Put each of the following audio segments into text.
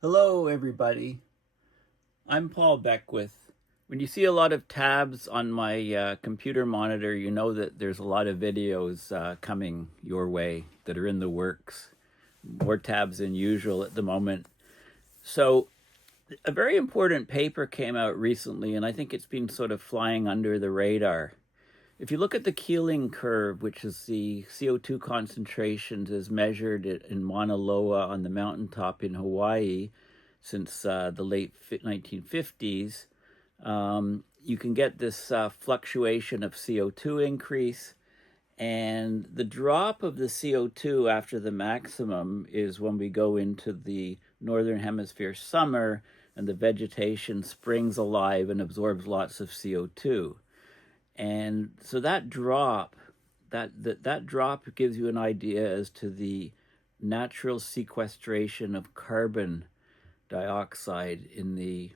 Hello, everybody. I'm Paul Beckwith. When you see a lot of tabs on my computer monitor, you know that there's a lot of videos coming your way that are in the works. More tabs than usual at the moment. So, a very important paper came out recently, and I think it's been sort of flying under the radar. If you look at the Keeling curve, which is the CO2 concentrations as measured in Mauna Loa on the mountaintop in Hawaii since the late 1950s, you can get this fluctuation of CO2 increase. And the drop of the CO2 after the maximum is when we go into the northern hemisphere summer and the vegetation springs alive and absorbs lots of CO2. And so that drop, that drop gives you an idea as to the natural sequestration of carbon dioxide in the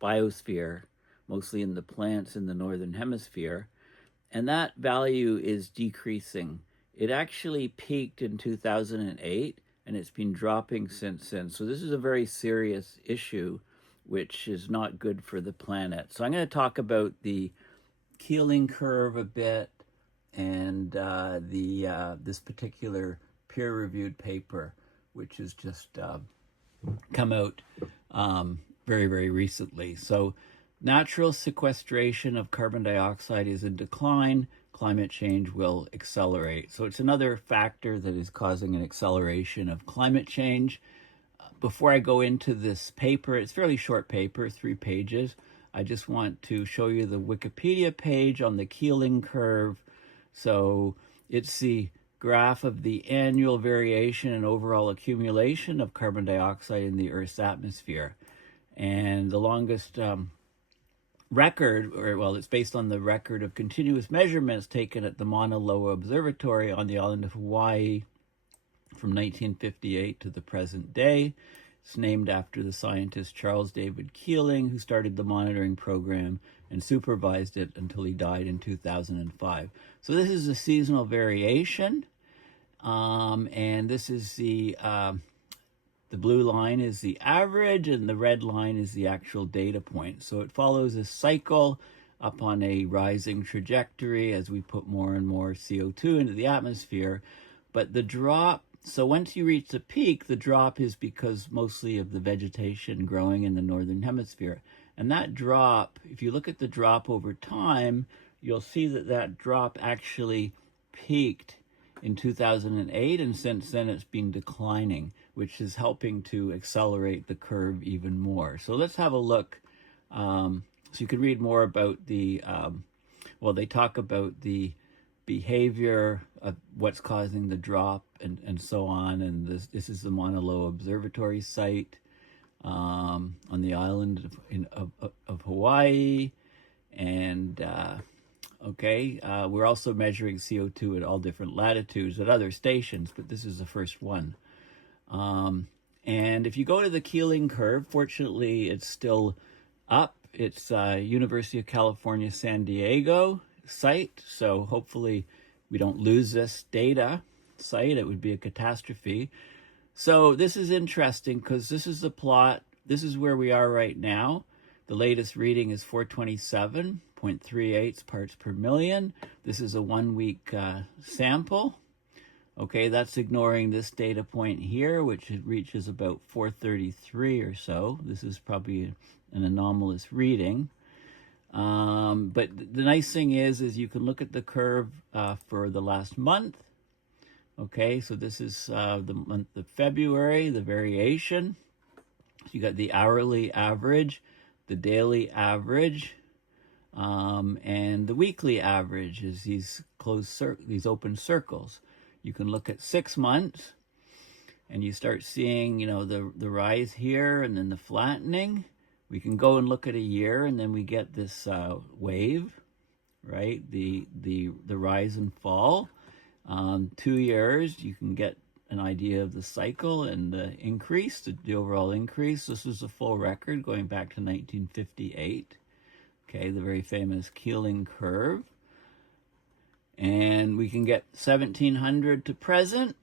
biosphere, mostly in the plants in the northern hemisphere. And that value is decreasing. It actually peaked in 2008 and it's been dropping since then. So this is a very serious issue, which is not good for the planet. So I'm going to talk about the Keeling curve a bit and this particular peer-reviewed paper, which has just come out very, very recently. So natural sequestration of carbon dioxide is in decline. Climate change will accelerate. So it's another factor that is causing an acceleration of climate change. Before I go into this paper, it's a fairly short paper, 3 pages. I just want to show you the Wikipedia page on the Keeling curve. So it's the graph of the annual variation and overall accumulation of carbon dioxide in the Earth's atmosphere. And the longest record, it's based on the record of continuous measurements taken at the Mauna Loa Observatory on the island of Hawaii from 1958 to the present day. It's named after the scientist Charles David Keeling, who started the monitoring program and supervised it until he died in 2005. So this is a seasonal variation, and this is the blue line is the average, and the red line is the actual data point. So it follows a cycle up on a rising trajectory as we put more and more CO2 into the atmosphere. But the drop, so once you reach the peak, the drop is because mostly of the vegetation growing in the northern hemisphere. And that drop, if you look at the drop over time, you'll see that that drop actually peaked in 2008, and since then it's been declining, which is helping to accelerate the curve even more. So let's have a look. So you can read more about the, they talk about the behavior of what's causing the drop and so on. And this is the Mauna Loa Observatory site on the island of Hawaii. And we're also measuring CO2 at all different latitudes at other stations, but this is the first one. And if you go to the Keeling curve, fortunately, it's still up. It's University of California, San Diego site. So hopefully we don't lose this data site. It would be a catastrophe. So this is interesting because this is the plot. This is where we are right now. The latest reading is 427.38 parts per million. This is a 1-week sample. Okay, that's ignoring this data point here, which reaches about 433 or so. This is probably an anomalous reading. But the nice thing is you can look at the curve for the last month. Okay, so this is the month of February, the variation. So you got the hourly average, the daily average, and the weekly average is these these open circles. You can look at 6 months, and you start seeing, the rise here and then the flattening. We can go and look at a year, and then we get this wave, right? The rise and fall. 2 years, you can get an idea of the cycle and the increase, the overall increase. This is a full record going back to 1958. Okay, the very famous Keeling curve. And we can get 1700 to present.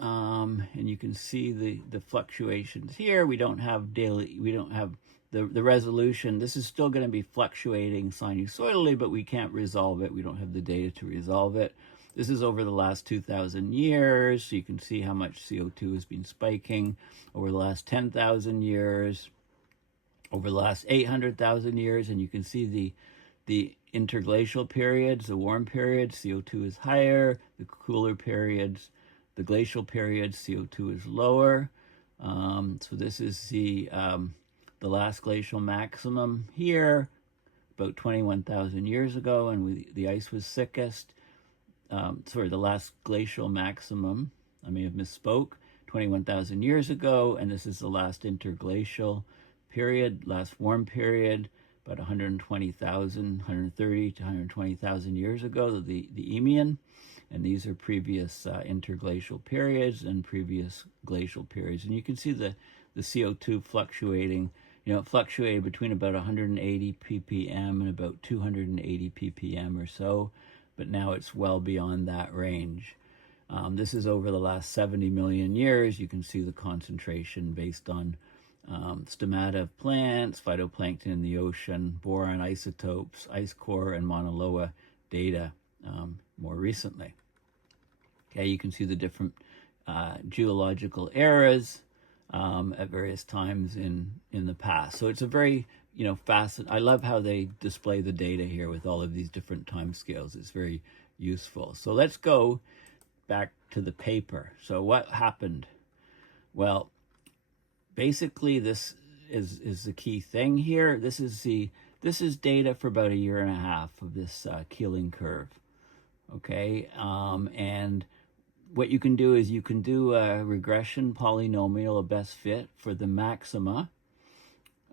and you can see the fluctuations here. We don't have the resolution. This is still going to be fluctuating sinusoidally, but we can't resolve it. We don't have the data to resolve it. This is over the last 2,000 years. So you can see how much CO2 has been spiking over the last 10,000 years, over the last 800,000 years, and you can see the interglacial periods, the warm periods, CO2 is higher. The cooler periods, the glacial periods, CO2 is lower. So this is the last glacial maximum here, about 21,000 years ago, and the ice was thickest. The last glacial maximum, I may have misspoke, 21,000 years ago, and this is the last interglacial period, last warm period, about 120,000, 130 to 120,000 years ago, the Eemian, and these are previous interglacial periods and previous glacial periods. And you can see the CO2 fluctuating. It fluctuated between about 180 ppm and about 280 ppm or so, but now it's well beyond that range. This is over the last 70 million years. You can see the concentration based on stomata of plants, phytoplankton in the ocean, boron isotopes, ice core, and Mauna Loa data more recently. Okay, you can see the different geological eras at various times in the past. So it's a very fascinating. I love how they display the data here with all of these different time scales. It's very useful. So let's go back to the paper. So what happened? Well, basically this is the key thing here. This is data for about a year and a half of this Keeling curve. Okay, and what you can do is you can do a regression polynomial, a best fit for the maxima.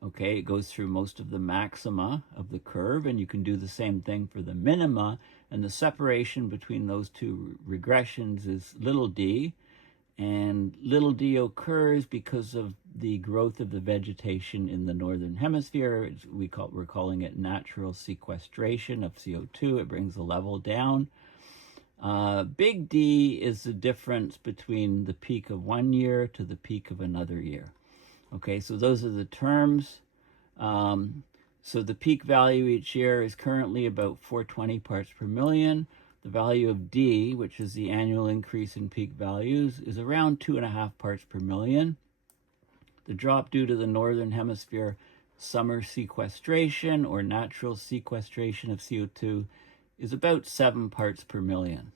Okay, it goes through most of the maxima of the curve, and you can do the same thing for the minima, and the separation between those two regressions is little d, and little d occurs because of the growth of the vegetation in the northern hemisphere. We're calling it natural sequestration of CO2. It brings the level down. Big D is the difference between the peak of one year to the peak of another year. Okay, so those are the terms. So the peak value each year is currently about 420 parts per million. The value of D, which is the annual increase in peak values, is around 2.5 parts per million. The drop due to the northern hemisphere summer sequestration or natural sequestration of CO2 is about 7 parts per million.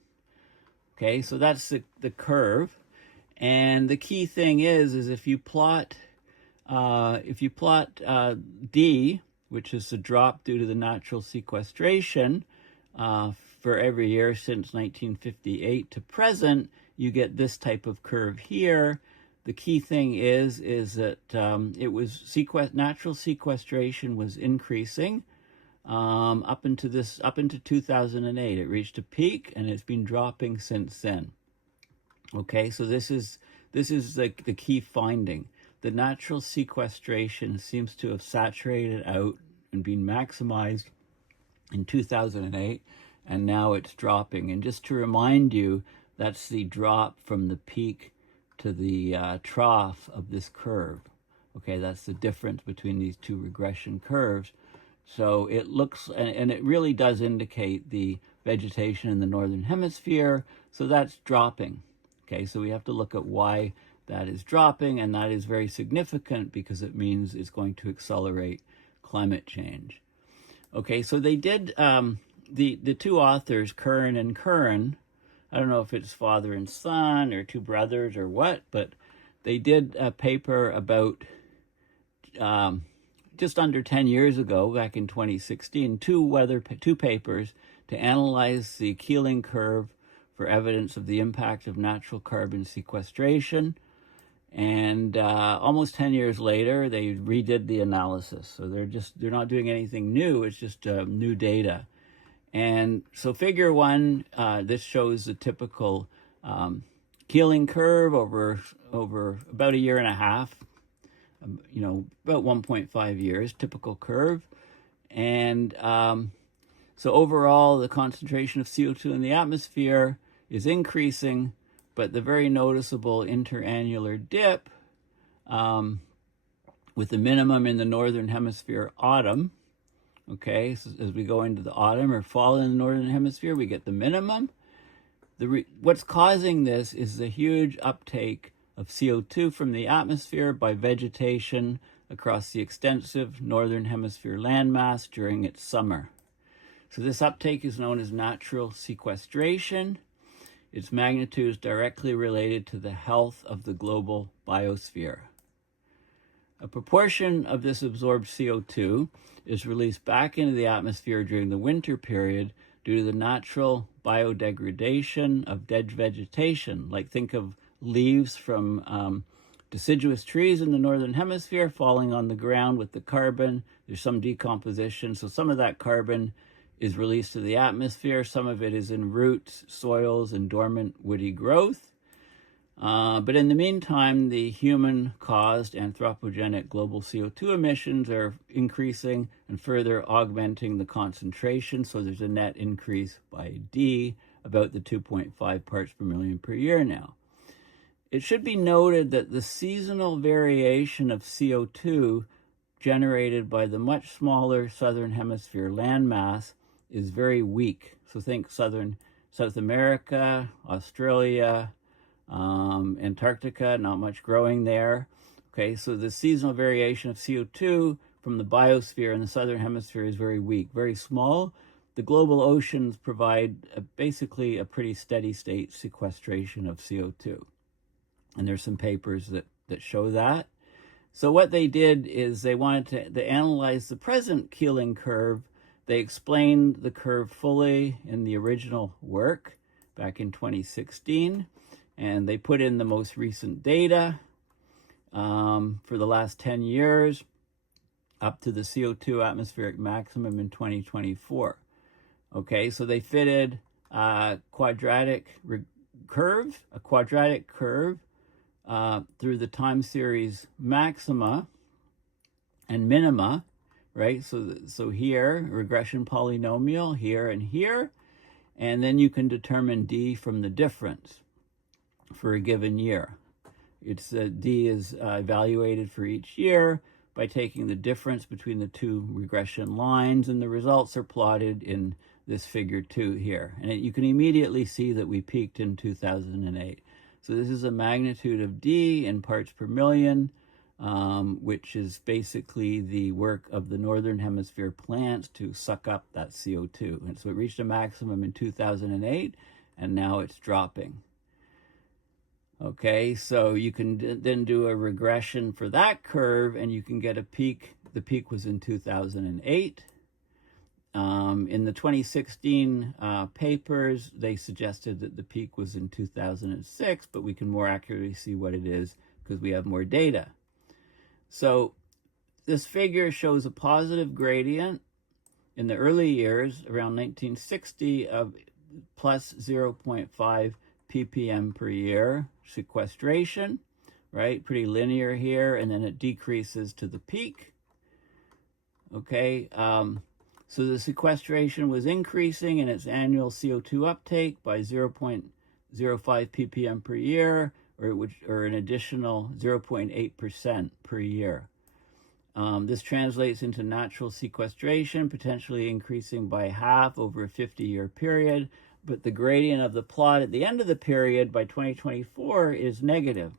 Okay, so that's the curve. And the key thing is if you plot D, which is the drop due to the natural sequestration for every year since 1958 to present, you get this type of curve here. The key thing is that it was natural sequestration was increasing up into 2008. It reached a peak and it's been dropping since then. Okay, so this is like the key finding. The natural sequestration seems to have saturated out and been maximized in 2008, and now it's dropping. And just to remind you, that's the drop from the peak to the trough of this curve. Okay, that's the difference between these two regression curves. So it looks, and it really does indicate the vegetation in the northern hemisphere. So that's dropping. Okay, so we have to look at why that is dropping, and that is very significant because it means it's going to accelerate climate change. Okay, so they did, the two authors, Curran and Curran, I don't know if it's father and son or two brothers or what, but they did a paper about just under 10 years ago, back in 2016, two papers to analyze the Keeling curve for evidence of the impact of natural carbon sequestration. And almost 10 years later, they redid the analysis. So they're not doing anything new. It's just new data. And so figure one, this shows the typical Keeling curve over about a year and a half, about 1.5 years, typical curve. And so overall, the concentration of CO2 in the atmosphere is increasing, but the very noticeable interannular dip with the minimum in the northern hemisphere autumn. Okay, so as we go into the autumn or fall in the northern hemisphere, we get the minimum. What's causing this is the huge uptake of CO2 from the atmosphere by vegetation across the extensive northern hemisphere landmass during its summer. So this uptake is known as natural sequestration. Its magnitude is directly related to the health of the global biosphere. A proportion of this absorbed CO2 is released back into the atmosphere during the winter period due to the natural biodegradation of dead vegetation. Like, think of leaves from deciduous trees in the northern hemisphere falling on the ground with the carbon. There's some decomposition, so some of that carbon is released to the atmosphere. Some of it is in roots, soils, and dormant woody growth. But in the meantime, the human-caused anthropogenic global CO2 emissions are increasing and further augmenting the concentration. So there's a net increase by D, about the 2.5 parts per million per year now. It should be noted that the seasonal variation of CO2 generated by the much smaller southern hemisphere landmass is very weak. So think South America, Australia, Antarctica, not much growing there. Okay, so the seasonal variation of CO2 from the biosphere in the southern hemisphere is very weak, very small. The global oceans provide basically a pretty steady state sequestration of CO2. And there's some papers that show that. So what they did is they wanted to analyze the present Keeling curve. They explained the curve fully in the original work back in 2016. And they put in the most recent data for the last 10 years up to the CO2 atmospheric maximum in 2024. Okay, so they fitted a quadratic curve through the time series maxima and minima, right? So here, regression polynomial, here and here, and then you can determine D from the difference for a given year. It's D is evaluated for each year by taking the difference between the two regression lines, and the results are plotted in this figure 2 here. And you can immediately see that we peaked in 2008. So this is a magnitude of D in parts per million, which is basically the work of the northern hemisphere plants to suck up that CO2. And so it reached a maximum in 2008, and now it's dropping. Okay, so you can then do a regression for that curve, and you can get a peak. The peak was in 2008. In the 2016 papers, they suggested that the peak was in 2006, but we can more accurately see what it is because we have more data. So this figure shows a positive gradient in the early years, around 1960, of plus 0.5 ppm per year sequestration, right? Pretty linear here, and then it decreases to the peak. Okay, so the sequestration was increasing in its annual CO2 uptake by 0.05 ppm per year, or an additional 0.8% per year. This translates into natural sequestration, potentially increasing by half over a 50-year period, but the gradient of the plot at the end of the period by 2024 is negative.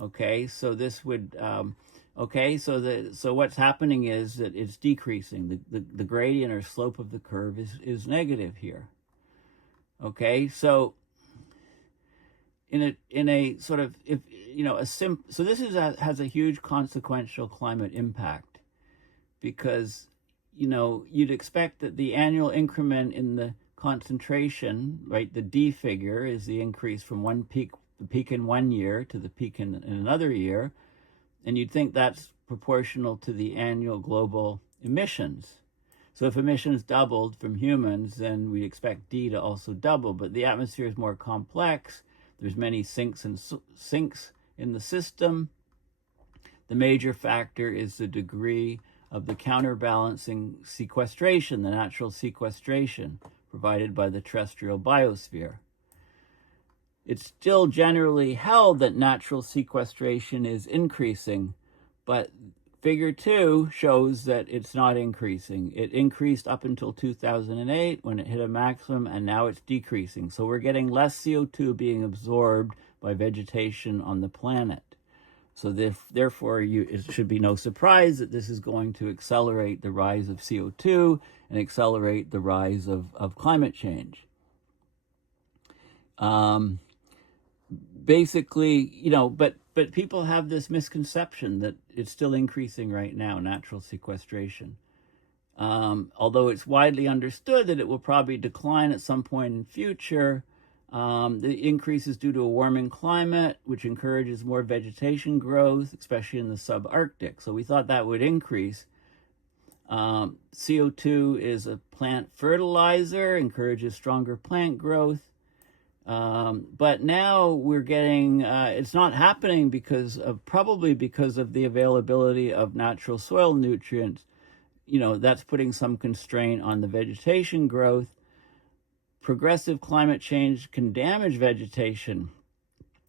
Okay, so this would, so what's happening is that it's decreasing. The gradient or slope of the curve is negative here. Okay, so in a sort of, if you know, so this has a huge consequential climate impact, because you know you'd expect that the annual increment in the concentration, right, the D figure is the increase from the peak in 1 year to the peak in another year, and you'd think that's proportional to the annual global emissions. So if emissions doubled from humans, then we expect D to also double, but the atmosphere is more complex. There's many sinks in the system. The major factor is the degree of the counterbalancing sequestration, the natural sequestration provided by the terrestrial biosphere. it's still generally held that natural sequestration is increasing, but Figure 2 shows that it's not increasing. It increased up until 2008 when it hit a maximum, and now it's decreasing. So we're getting less CO2 being absorbed by vegetation on the planet. So therefore, it should be no surprise that this is going to accelerate the rise of CO2 and accelerate the rise of climate change. Basically, but people have this misconception that it's still increasing right now, natural sequestration. Although it's widely understood that it will probably decline at some point in future, the increase is due to a warming climate, which encourages more vegetation growth, especially in the subarctic. So we thought that would increase. CO2 is a plant fertilizer, encourages stronger plant growth. But now we're getting, it's not happening probably because of the availability of natural soil nutrients. That's putting some constraint on the vegetation growth. Progressive climate change can damage vegetation.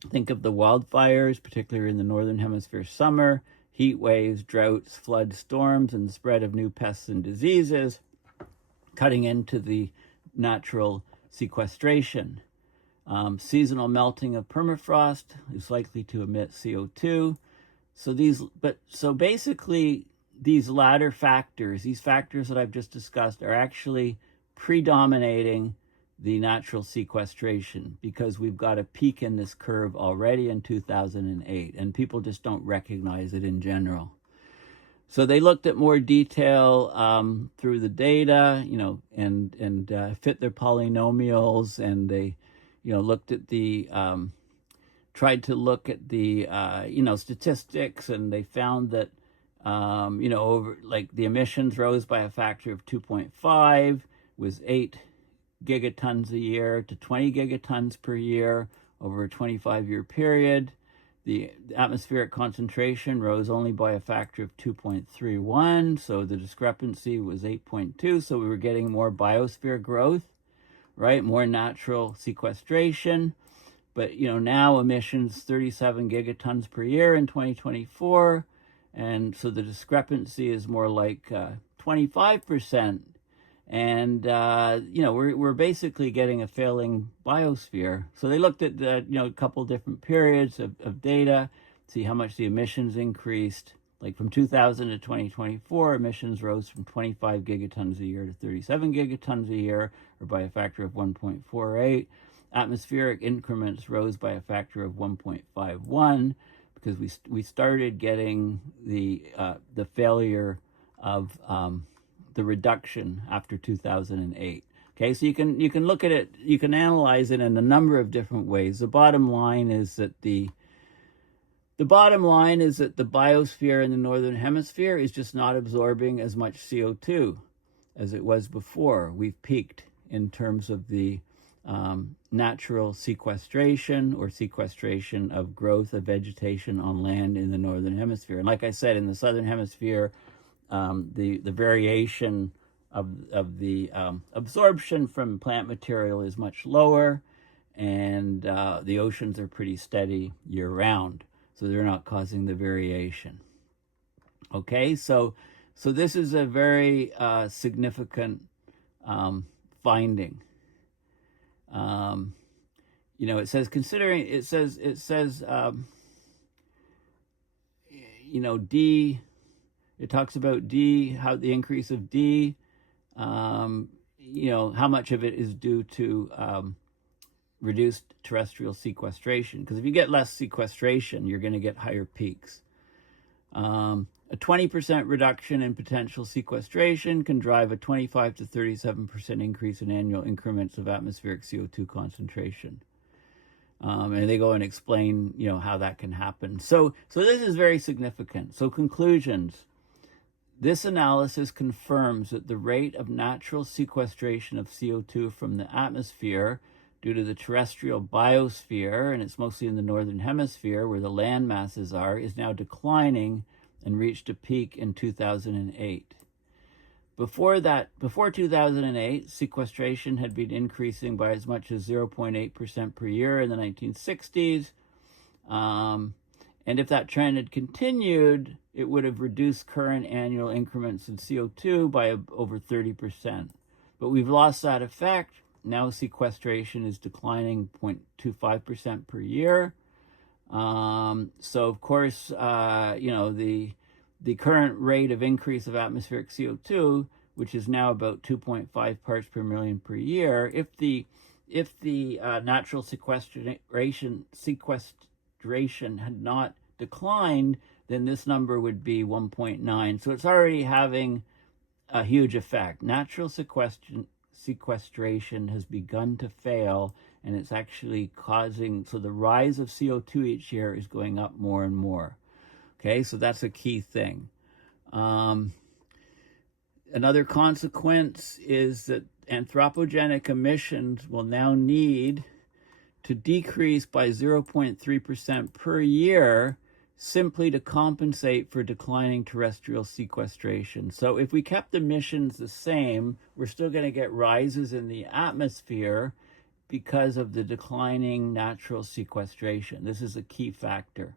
Think of the wildfires, particularly in the Northern Hemisphere summer, heat waves, droughts, floods, storms, and the spread of new pests and diseases, cutting into the natural sequestration. Seasonal melting of permafrost is likely to emit CO2. So basically, these latter factors, these factors that I've just discussed, are actually predominating the natural sequestration, because we've got a peak in this curve already in 2008, and people just don't recognize it in general. So they looked at more detail through the data, and fit their polynomials, and they looked at tried to look at the, statistics, and they found that, the emissions rose by a factor of 2.5, was 8 gigatons a year to 20 gigatons per year over a 25-year period. The atmospheric concentration rose only by a factor of 2.31, so the discrepancy was 8.2, so we were getting more biosphere growth, right? More natural sequestration. But, now emissions 37 gigatons per year in 2024. And so the discrepancy is more like 25%. And, we're basically getting a failing biosphere. So they looked at, a couple different periods of data, see how much the emissions increased. Like from 2000 to 2024, emissions rose from 25 gigatons a year to 37 gigatons a year, or by a factor of 1.48. Atmospheric increments rose by a factor of 1.51, because we started getting the failure of the reduction after 2008. Okay, so you can look at it, you can analyze it in a number of different ways. The bottom line is that the biosphere in the Northern Hemisphere is just not absorbing as much CO2 as it was before. We've peaked in terms of the natural sequestration or sequestration of growth of vegetation on land in the Northern Hemisphere. And like I said, in the Southern Hemisphere, the variation of the absorption from plant material is much lower, and the oceans are pretty steady year-round. So they're not causing the variation. Okay, so this is a very significant finding. It says D. It talks about D, how the increase of D. How much of it is due to reduced terrestrial sequestration, because if you get less sequestration, you're going to get higher peaks. A 20% reduction in potential sequestration can drive a 25 to 37% increase in annual increments of atmospheric CO2 concentration. And they go and explain, how that can happen. So this is very significant. So conclusions. This analysis confirms that the rate of natural sequestration of CO2 from the atmosphere due to the terrestrial biosphere, and it's mostly in the Northern Hemisphere where the land masses are, is now declining and reached a peak in 2008. Before 2008, sequestration had been increasing by as much as 0.8% per year in the 1960s. And if that trend had continued, it would have reduced current annual increments in CO2 by over 30%. But we've lost that effect. Now sequestration is declining 0.25% per year. So of course, the current rate of increase of atmospheric CO2, which is now about 2.5 parts per million per year, if the natural sequestration had not declined, then this number would be 1.9. So it's already having a huge effect. Natural sequestration has begun to fail, and it's actually causing, so the rise of CO2 each year is going up more and more. Okay, so that's a key thing. Another consequence is that anthropogenic emissions will now need to decrease by 0.3% per year simply to compensate for declining terrestrial sequestration. So if we kept emissions the same, we're still going to get rises in the atmosphere because of the declining natural sequestration. This is a key factor.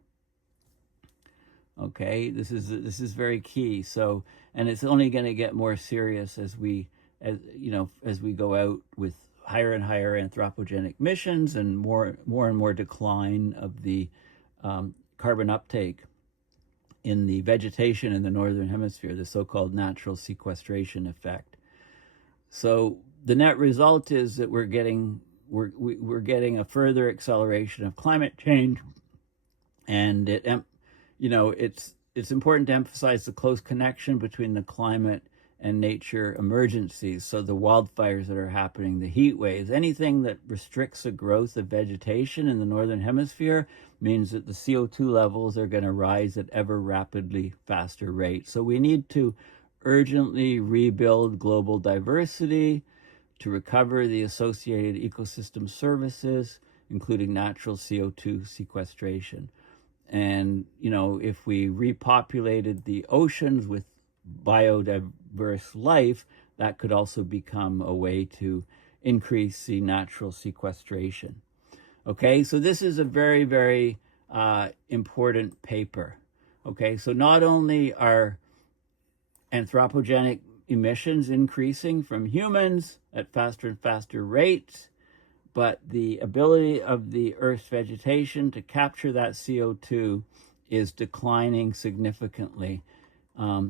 Okay, this is very key. So, and it's only going to get more serious as we go out with higher and higher anthropogenic emissions and more and more decline of the carbon uptake in the vegetation in the northern hemisphere, the so-called natural sequestration effect. So the net result is that we're getting a further acceleration of climate change, and it's important to emphasize the close connection between the climate and nature emergencies. So the wildfires that are happening, the heat waves, anything that restricts the growth of vegetation in the northern hemisphere means that the CO2 levels are going to rise at ever rapidly faster rates. So we need to urgently rebuild global diversity to recover the associated ecosystem services, including natural CO2 sequestration. And, if we repopulated the oceans with biodiverse life, that could also become a way to increase the natural sequestration. Okay, so this is a very, very important paper. Okay, so not only are anthropogenic emissions increasing from humans at faster and faster rates, but the ability of the Earth's vegetation to capture that CO2 is declining significantly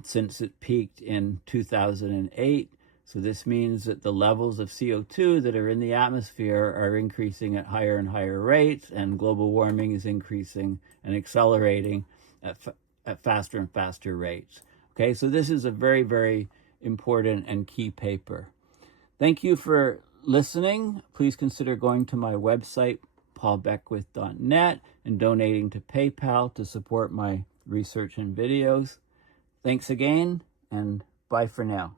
since it peaked in 2008. So this means that the levels of CO2 that are in the atmosphere are increasing at higher and higher rates, and global warming is increasing and accelerating at faster and faster rates. Okay, so this is a very, very important and key paper. Thank you for listening. Please consider going to my website, paulbeckwith.net, and donating to PayPal to support my research and videos. Thanks again, and bye for now.